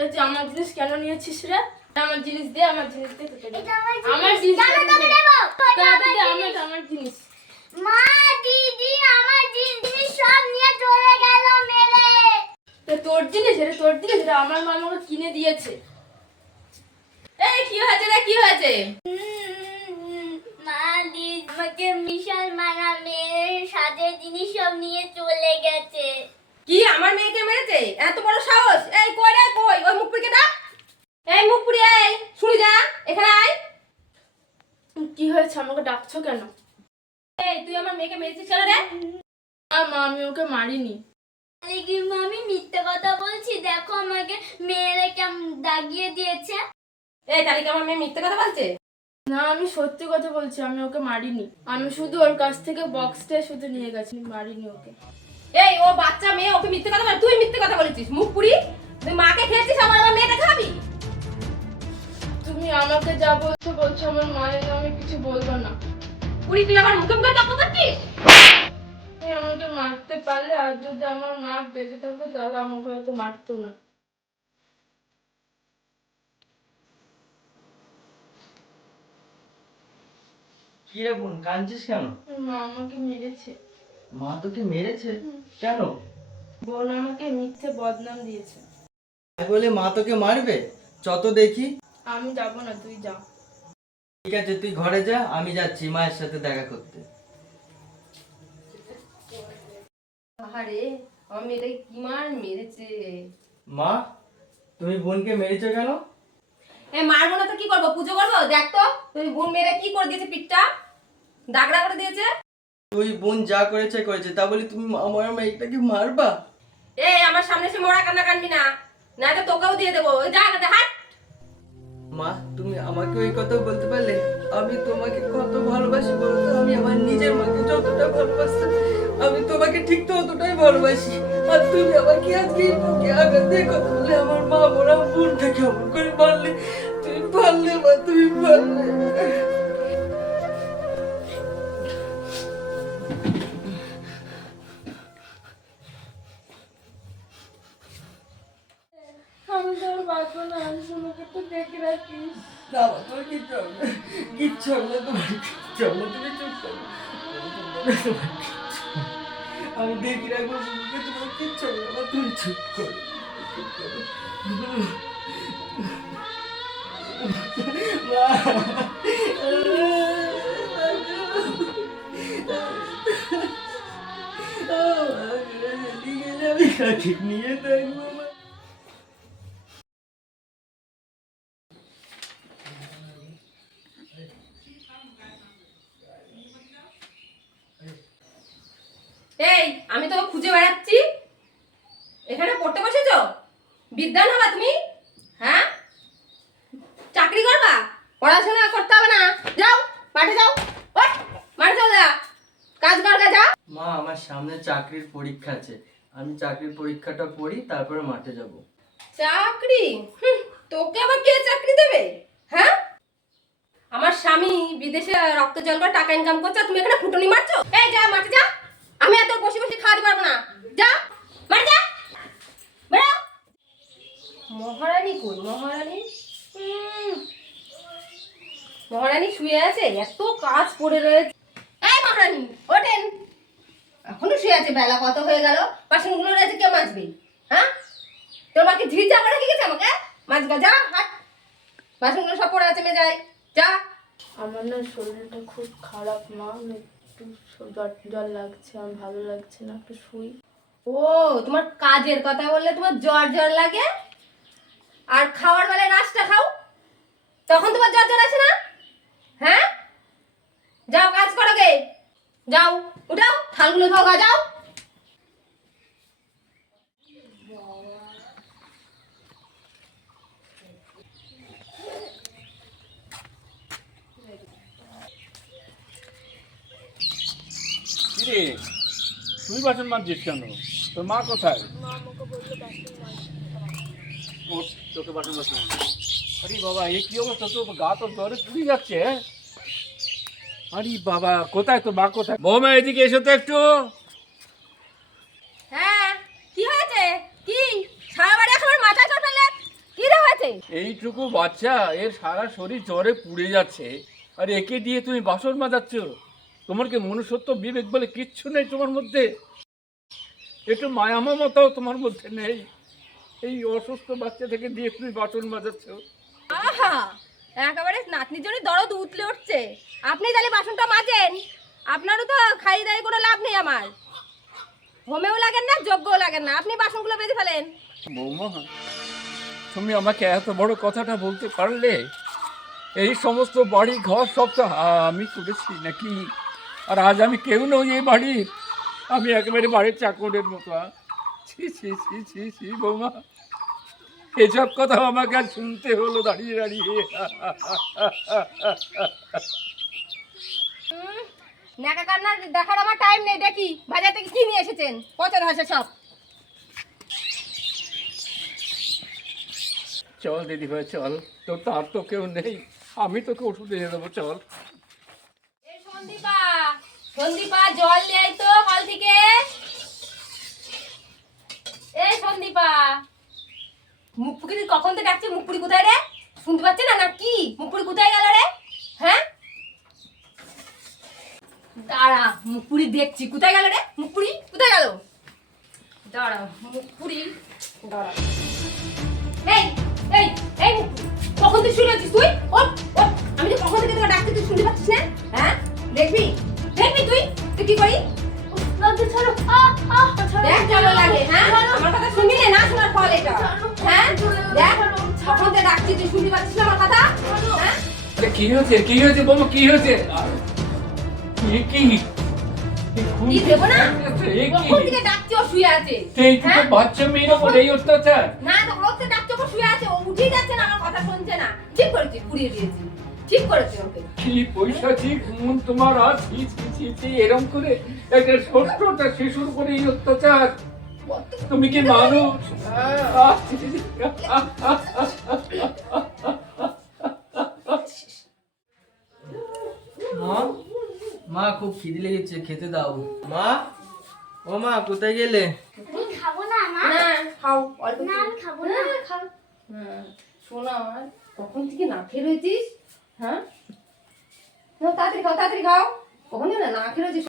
এই যে আমার জিনিস কেন নিয়েছিস রে? আমার জিনিস দে, আমার জিনিস দে তোকে। আমার জিনিস আমার জিনিস। মা দিদি আমার জিনিস সব নিয়ে চলে গেল মেরে। তোর জিনিস এটা, তোর জিনিস এটা আমার মা আমাকে কিনে দিয়েছে। এই কি হয়েছে রে, কি হয়েছে? মা দিদি আমাকে বিশাল মারা মেরে সাজের জিনিস সব নিয়ে চলে গেছে। কি আমার মেয়েকে মেরেছে? এত বড় সাহস! এই কই রে কই? ওই মুখপুরিকে ডাক। এই মুখপুরি, এই শুনি যা, এখানে আয়। কি হয়েছে, আমাকে ডাকছো কেন? এই তুই আমার মেয়েকে মেরেছিস কেন রে? মা আমি ওকে মারিনি। আমি মিথ্যে কথা বলছি, দেখো আমাকে মেরে কেমন দাগিয়ে দিয়েছে। এই তারিখ আমার মেয়ে মিথ্যে কথা বলছে? না আমি সত্যি কথা বলছি, আমি ওকে মারিনি। আমি শুধু ওর কাছ থেকে বক্সটা শুধু নিয়ে গেছি, মারিনি ওকে। এই ও বাচ্চা মেয়ে, ওকে মিথ্যে কথা বল? তুই মিথ্যে কথা বলেছিস মুখপুরি। তুই মাকে খেয়েছিস, আমার মেয়েটা খাবি? তুমি আমাকে যা বলছো বলছো, আমার মায়ের আমি কিছু বলবো না। পুরি তুই আমার মুখে মুখে তর্ক করছিস? তুমি আমাকে মারতে পারলে, আর যদি আমার মা বেঁচে থাকতো তাহলে আমাকে হয়তো মারতো না। কি রে বোন, কাঁদছিস কেন? মা আমাকে মেরেছে। মা তোকে মেরেছে? কেন? বোন আমাকে মিথ্যে বদনাম দিয়েছে। তাই বলে মা তোকে মারবে? চত দেখি। আমি যাবো না, তুই যা। ঠিক আছে তুই ঘরে যা, আমি যাচ্ছি মায়ের সাথে দেখা করতে। আরে আমার মেয়েটাকে কি মার মেরেছে। মা, তুমি বোনকে মেরেছো কেন? মারবো না তো কি করবো? পুজো করবো? দেখ তো তুই বোন মেরে কি করে দিয়েছে, পিঠটা দাগড়া করে দিয়েছে। তুই বোন যা করেছে করেছে, তা বলি তুমি আমার মেয়েটাকে মারবা? এই আমার সামনে এসে মরা কান্না কানবি না, না তো তোকেও দিয়ে দেবো। যা হাট। মা, তুমি আমাকে ওই কথা বলতে পারলে? আমি তোমাকে কত ভালোবাসি বলতো। আমি আমার নিজের মাকে যতটা ভালোবাসতাম, আমি তোমাকে ঠিক ততটাই ভালোবাসি। আর তুমি আমাকে আজকে এই বুকে আঘাত দিয়ে কথা বললে, আমার মা মোরা বোনটা কেমন করে পারলে? তুমি পারলে মা, তুমি পারলে। আমি তোর বাঁচবো না, আমি তোমাকে তো দেখে রাখিস। না মা, তোমার কিচ্ছু হবে না, কিচ্ছু হবে না, তোমার কিচ্ছু হবে না, তুমি চুপ করো। আমি দেখি রাখবো বুকে, তোমার কিচ্ছু হবে না, তুমি চুপ করো, চুপ করো। আমি কাকে নিয়ে দেখবো মা? এই আমি তোকে খুঁজে বেড়াচ্ছি, এখানে পড়তে বসেছো? বিদ্যান হবা তুমি? হ্যাঁ, চাকরি করবা? পড়াশোনা করতে হবে না, যাও মাঠে যাও। ওঠ, মাঠে যাও, যা কাজ করবে, যা। মা, আমার সামনে চাকরির পরীক্ষা আছে, আমি চাকরির পরীক্ষাটা পড়ি, তারপরে মাঠে যাব। চাকরি? তোকে আবার কে চাকরি দেবে? হ্যাঁ, আমার স্বামী বিদেশে রক্ত জল করে টাকা ইনকাম করছে, আর তুমি এখানে ফুটনি মারছো? এই যা মাঠে যা, আমি এত বসে বসে খাওয়াতে পারবো না, যা মাঠে যা, বেরো। মহারানী কই? মহারানী মহারানী শুয়ে আছে, এত কাজ পড়ে রয়েছে। এই মহারানী ওঠেন, এখনো শুয়ে আছে, বেলা কত হয়ে গেল, বাসনগুলো রয়েছে, কে মাজবে? হ্যাঁ, তোর মাকে ঝির যা করে গেছে আমাকে মাজবা, যা হাট, বাসনগুলো সব পড়ে আছে মেজায়, যা। আমার না শরীরটা খুব খারাপ মা, আমি একটু জ্বর জ্বর লাগছে, আমার ভালো লাগছে না, একটু শুই। ও তোমার কাজের কথা বললে তোমার জ্বর জ্বর লাগে, আর খাওয়ার বেলায় রাসটা খাও, তখন তোমার জ্বর জ্বর আসে না? হ্যাঁ, যাও কাজ করো গে, যাও উঠাও, থালগুলো খাও, যাও। কিরে, তুই বাসন মাজছিস কেন? তোর মা কোথায়? ও তোকে বাসন মাজতে হবে। আরে বাবা, এ কি অবস্থা? তোর গা তো জ্বরে পুড়ে যাচ্ছে। হ্যাঁ, আরে বাবা, কোথায় তোর মা? কোথায়? বৌমা এদিকে এসো তো একটু। হ্যাঁ, কি হয়েছে? কি সারা বাড়ি এখন মাথা চড় ফেলে? এইটুকু বাচ্চা, এর সারা শরীর জ্বরে পুড়ে যাচ্ছে, আর একে দিয়ে তুমি বাসন মাজাচ্ছ? তোমার কি মনুষ্যত্ব বিবেক বলে কিচ্ছু নেই তোমার মধ্যে? একটু মায়া মমতাও তোমার মধ্যে নেই? এই অসুস্থ বাচ্চা থেকে দিয়ে তুমি বাসন মাজাচ্ছ? আহা, একেবারে নাতনির জন্য দরদ উতলে উঠছে। আপনি তাহলে বাসনটা মাজেন, আপনারও তো খাই দাই কোনো লাভ নেই। আমার হোমেও লাগেন না, যোগ্যও লাগেন না, আপনি বাসনগুলো বেঁধে ফেলেন। বৌমা, তুমি আমাকে এত বড় কথাটা বলতে পারলে? এই সমস্ত বাড়ি ঘর সব তো আমি করেছি নাকি? আর আজ আমি কেউ নই এই বাড়ির, আমি একেবারে বাড়ির চাকরের মতো। ছি ছি ছি ছি ছি বৌমা, এসব কথা আমাকে আর শুনতে হলো দাঁড়িয়ে দাঁড়িয়ে। নেকা কান্না দেখার আমার টাইম নেই। দেখি বাজার থেকে কি নিয়ে এসেছেন, পচা ধসে সব। চল দিদি ভাই চল, তোর তো আর তো কেউ নেই, আমি তোকে ওষুধ এনে দেবো, চল। এই সন্দীপা, সন্দীপা জল নেই তো কল থেকে। এই সন্দীপা, মুখপুরি কখন তো ডাকছে, মুখপুরি কোথায় রে? শুনতে পাচ্ছে না না কি? মুখপুরি কোথায় গেল রে? হ্যাঁ দাঁড়া, মুখপুরি দেখছি কোথায় গেল রে। মুখপুরি কোথায় গেল? দাঁড়া মুখপুরি, দাঁড়া। এই এই এই মুখপুরি, কখন তুই শুনে আছিস তুই? ওঠ ওঠ, আমি যে কখন থেকে তোকে ডাকছি তুই শুনতে পাচ্ছিস না? হ্যাঁ দেখবি দেখবি তুই তুই কি করি? ছাড়ো, দেখ কেমন লাগে। হ্যাঁ আমার কথা শুনবি না, না শোনার ফল এটা। হ্যাঁ দেখ কখন থেকে ডাকছি তুই শুনতে পাচ্ছিস না আমার কথা? হ্যাঁ কি হয়েছে, কি হয়েছে বৌমা, কি হয়েছে? কি কি দেবো না? কখন থেকে ডাকছি ও শুয়ে আছে। এইটুকু বাচ্চা মেয়ের ওপর এই অত্যাচার? না তো ওর তো ডাকছি ও শুয়ে আছে, ও উঠেই যাচ্ছে না, আমার কথা শুনছে না। ঠিক করেছিস, পুড়িয়ে দিয়েছি, ঠিক করেছিস ওকে। কি পৈশাচিক মন তোমার! আজ ছি ছি ছি ছি, এরম করে একটা ছোট্টটা শিশুর উপরে এই অত্যাচার! তুমি কি মানুষ? মা, মা খুব খিদে লেগেছে, খেতে দাও। মা, ও মা কোথায় গেলে? আমি খাবো না মা। না খাও অল্প না আমি খাবো না, খাও। শোনা আমার, কখন থেকে না খেয়ে রয়েছিস? হ্যাঁ না, তাড়াতাড়ি খাও তাড়াতাড়ি খাও। কখন থেকে না খেয়ে রয়েছিস?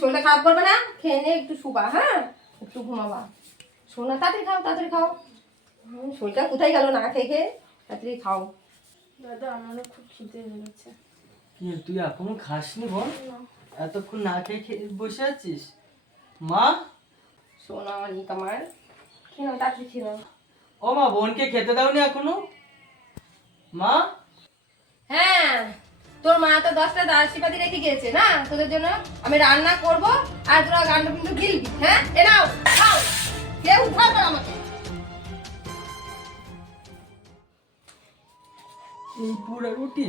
শরীরটা খারাপ করবে না, খেয়ে নে একটু শুবা, হ্যাঁ একটু ঘুমাবা। শোনা তাড়াতাড়ি খাও তাড়াতাড়ি খাও। শরীরটা কোথায় গেল না খেয়ে খেয়ে? তাড়াতাড়ি খাও। দাদা আমারও খুব খিদে লেগেছে। কি তুই এখনো খাসনি বল? এতক্ষণ না খেয়ে খেয়ে বসে আছিস? মা, শোনা অনিক আমার, খেয়ে নাও তাড়াতাড়ি খেয়ে নাও। ও মা, বোনকে খেতে দাওনি এখনো? মা, হ্যাঁ তোর মা তো 10টা দাসিপাতি রেখে গিয়েছে না তোদের জন্য। আমি রান্না করব আর তোরা গান্ডা কিন্তু গিলবি। হ্যাঁ এ নাও খাও, কেউ উঠাও কর আমাকে। এই পুরা রুটি